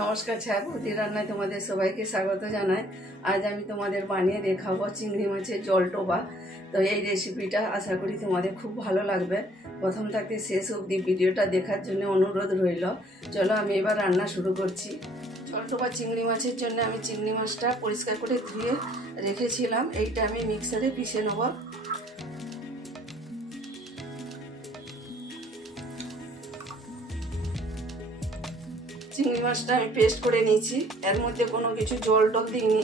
নমস্কার ছায়া বৌদি রান্নায় তোমাদের সবাইকে স্বাগত জানাই। আজ আমি তোমাদের বানিয়ে দেখাবো চিংড়ি মাছের জলটোবা। তো এই রেসিপিটা আশা করি তোমাদের খুব ভালো লাগবে। প্রথম থেকে শেষ অবধি ভিডিওটা দেখার জন্য অনুরোধ রইল। চলো আমি এবার রান্না শুরু করছি। জলটোবা চিংড়ি মাছের জন্য আমি চিংড়ি মাছটা পরিষ্কার করে ধুয়ে রেখেছিলাম। এইটা আমি মিক্সারে পিষে নেব। চিংড়ি মাছটা আমি পেস্ট করে নিয়েছি, এর মধ্যে কোনো কিছু জল টল দিইনি।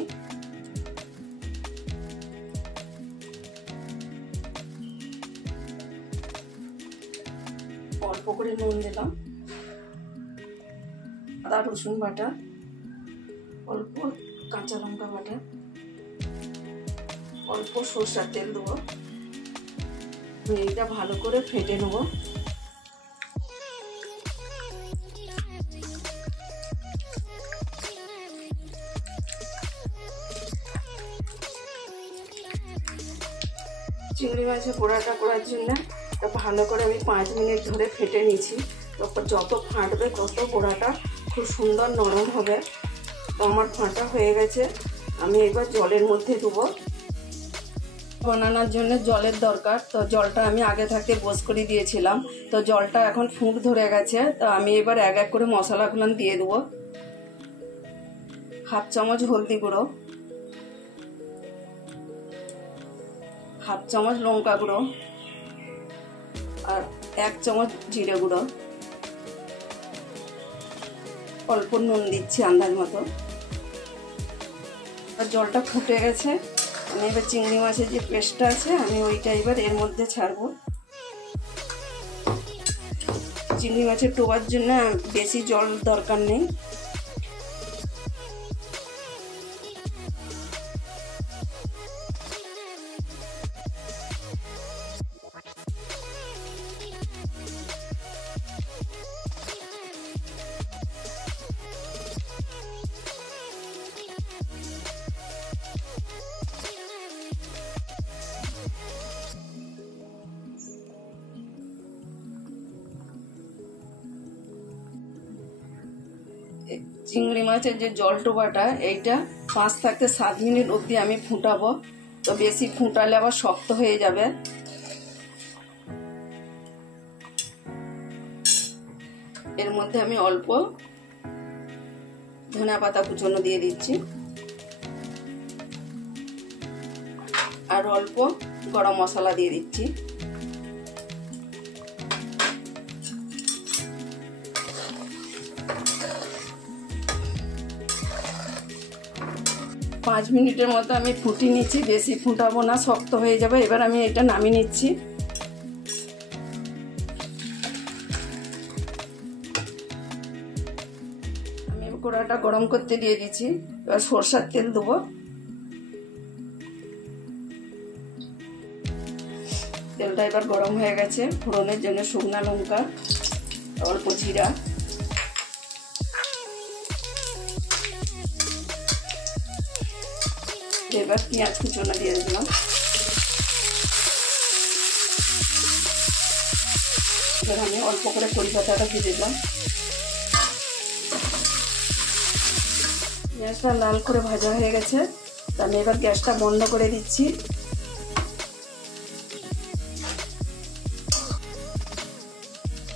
অল্প করে নুন দিলাম, আদা রসুন বাটা, অল্প কাঁচা লঙ্কা বাটা, অল্প সরষের তেল দেবো। এইটা ভালো করে ফেটে নেবো। চিংড়ি মাছের পোড়াটা করার জন্য ভালো করে আমি 5 মিনিট ধরে ফেটে নিয়েছি। তারপর যত ফাটবে তত পোড়াটা খুব সুন্দর নরম হবে। তো আমার ফাটা হয়ে গেছে, আমি এবার জলের মধ্যে দেবো। বানানোর জন্য জলের দরকার, তো জলটা আমি আগে থাকতে বস করে দিয়েছিলাম। তো জলটা এখন ফুঁক ধরে গেছে, তো আমি এবার এক এক করে মশলাগুলো দিয়ে দেবো। 1/2 চামচ হলদি গুঁড়ো, 1/2 চামচ লঙ্কা গুঁড়ো, আর 1 চামচ জিরে গুঁড়ো, অল্প নুন দিচ্ছি আন্দাজ মতো। আর জলটা ফুটে গেছে, আমি এবার চিংড়ি মাছের যে পেস্টটা আছে আমি ওইটা এবার এর মধ্যে ছাড়বো। চিংড়ি মাছের টোবার জন্য বেশি জল দরকার নেই। চিংড়ি মাছের যে জলটোবাটা এইটা 5 থেকে 7 মিনিট অবধি আমি ফুটাবো। তো বেশি ফুটালে আবার শক্ত হয়ে যাবে। এর মধ্যে আমি অল্প ধনিয়া পাতা কুচনো দিয়ে দিচ্ছি, আর অল্প গরম মশলা দিয়ে দিচ্ছি। পাঁচ মিনিটের মতো আমি ফুটিয়ে নিচ্ছি, বেশি ফুটাবো না, শক্ত হয়ে যাবে। এবার আমি এটা নামিয়ে নিচ্ছি। আমি কড়াটা গরম করতে দিয়ে দিচ্ছি। এবার সরষের তেল দেবো। তেলটা এবার গরম হয়ে গেছে। ফোড়নের জন্য শুকনো লঙ্কা, অল্প জিরা, এবার পেঁয়াজ কুচনো দিয়ে দিলাম। এবার আমি অল্প করে কড়ি পাতাটা দিয়ে দিলাম। পেঁয়াজটা লাল করে ভাজা হয়ে গেছে, তো আমি এবার গ্যাসটা বন্ধ করে দিচ্ছি।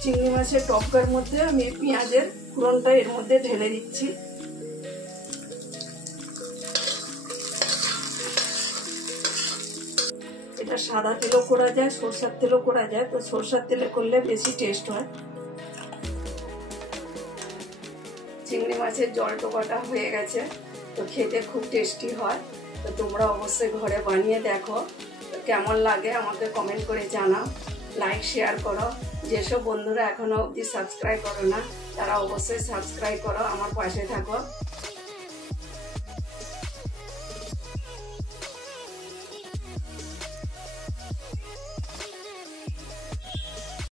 চিংড়ি মাছের টপকার মধ্যে আমি পেঁয়াজের ফোড়নটা এর মধ্যে ঢেলে দিচ্ছি। এটা সাদা তেলও করা যায়, সরষের তেলও করা যায়। তো সরষের তেলে করলে বেশি টেস্ট হয়। চিংড়ি মাছের জলটোবাটা হয়ে গেছে, তো খেতে খুব টেস্টি হয়। তো তোমরা অবশ্যই ঘরে বানিয়ে দেখো। তো কেমন লাগে আমাকে কমেন্ট করে জানাও, লাইক শেয়ার করো। যেসব বন্ধুরা এখনো অবধি সাবস্ক্রাইব করো না তারা অবশ্যই সাবস্ক্রাইব করো, আমার পাশে থাকো।